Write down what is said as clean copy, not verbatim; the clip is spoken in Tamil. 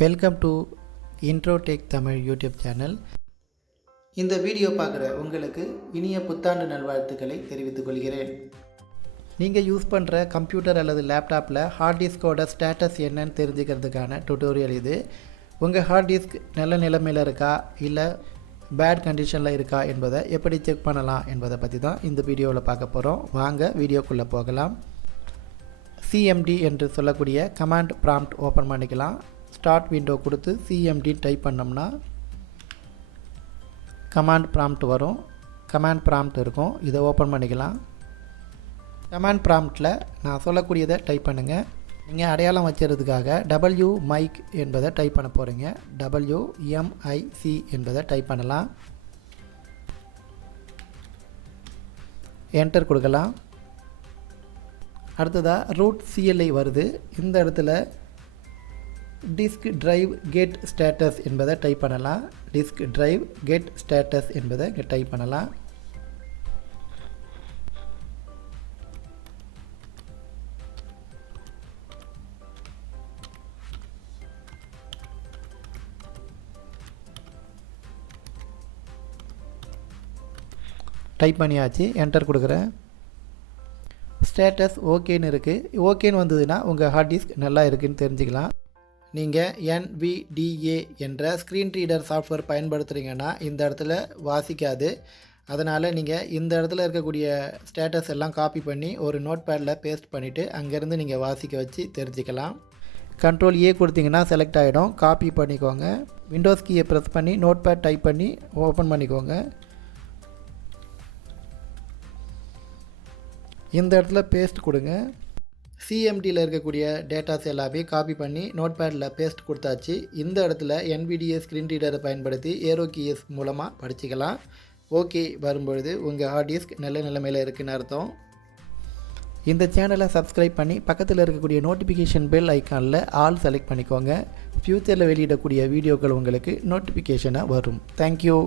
Welcome to intro tech Tamil YouTube channel. இந்த வீடியோ பார்க்குற உங்களுக்கு இனிய புத்தாண்டு நல்வாழ்த்துக்களை தெரிவித்துக் கொள்கிறேன். நீங்கள் யூஸ் பண்ணுற கம்ப்யூட்டர் அல்லது லேப்டாப்பில் ஹார்ட் டிஸ்கோட ஸ்டேட்டஸ் என்னன்னு தெரிஞ்சுக்கிறதுக்கான டுட்டோரியல் இது. உங்கள் ஹார்ட் டிஸ்க் நல்ல நிலைமையில் இருக்கா இல்லை பேட் கண்டிஷனில் இருக்கா என்பதை எப்படி செக் பண்ணலாம் என்பதை பற்றி தான் இந்த வீடியோவில் பார்க்க போகிறோம். வாங்க வீடியோக்குள்ளே போகலாம். சிஎம்டி என்று சொல்லக்கூடிய கமாண்ட் ப்ராம்ப்ட் ஓப்பன் பண்ணிக்கலாம். ஸ்டார்ட் விண்டோ கொடுத்து சிஎம்டி டைப் பண்ணோம்னா கமாண்ட் ப்ராம்ப்ட் வரும். கமாண்ட் ப்ராம்ப்ட் இருக்கும், இதை ஓப்பன் பண்ணிக்கலாம். கமாண்ட் ப்ராம்ப்டில் நான் சொல்லக்கூடியதை டைப் பண்ணுங்கள். நீங்கள் அடையாளம் வச்சுறதுக்காக டபிள்யூ மைக் என்பதை டைப் பண்ண போகிறீங்க. WMIC என்பதை டைப் பண்ணலாம். என்டர் கொடுக்கலாம். அடுத்ததாக ரூட் CLI வருது. இந்த இடத்துல டிஸ்க் டிரைவ் கெட் ஸ்டேட்டஸ் என்பதை டைப் பண்ணலாம். டிஸ்க் டிரைவ் கெட் ஸ்டேட்டஸ் என்பதை இங்கே டைப் பண்ணலாம். டைப் பண்ணியாச்சு, என்டர் கொடுக்குறேன். ஸ்டேட்டஸ் ஓகேன்னு இருக்குது. ஓகேன்னு வந்ததுன்னா உங்கள் ஹார்ட் டிஸ்க் நல்லா இருக்குதுன்னு தெரிஞ்சுக்கலாம். நீங்கள் NVDA என்ற ஸ்க்ரீன் ரீடர் சாஃப்ட்வேர் பயன்படுத்துகிறீங்கன்னா இந்த இடத்துல வாசிக்காது. அதனால் நீங்கள் இந்த இடத்துல இருக்கக்கூடிய ஸ்டேட்டஸ் எல்லாம் காப்பி பண்ணி ஒரு நோட் பேடில் பேஸ்ட் பண்ணிவிட்டு அங்கேருந்து நீங்கள் வாசிக்க வச்சு தெரிஞ்சுக்கலாம். Ctrl A கொடுத்தீங்கன்னா செலக்ட் ஆகிடும். காப்பி பண்ணிக்கோங்க. விண்டோஸ் கீயை ப்ரெஸ் பண்ணி நோட் பேட் டைப் பண்ணி ஓப்பன் பண்ணிக்கோங்க. இந்த இடத்துல பேஸ்ட் கொடுங்க. சிஎம்டியில் இருக்கக்கூடிய டேட்டாஸ் எல்லாமே காப்பி பண்ணி நோட் பேடில் பேஸ்ட் கொடுத்தாச்சு. இந்த இடத்துல NVDA ஸ்க்ரீன் ரீடரை பயன்படுத்தி ஏரோ கீஸ் மூலமாக படிச்சிக்கலாம். ஓகே வரும்பொழுது உங்கள் ஹார்ட் டிஸ்க் நல்ல நிலைமையில் இருக்குன்னு அர்த்தம். இந்த சேனலை சப்ஸ்கிரைப் பண்ணி பக்கத்தில் இருக்கக்கூடிய நோட்டிஃபிகேஷன் பெல் ஐக்கானில் ஆல் செலக்ட் பண்ணிக்கோங்க. ஃப்யூச்சரில் வெளியிடக்கூடிய வீடியோக்கள் உங்களுக்கு நோட்டிஃபிகேஷனாக வரும். தேங்க்யூ.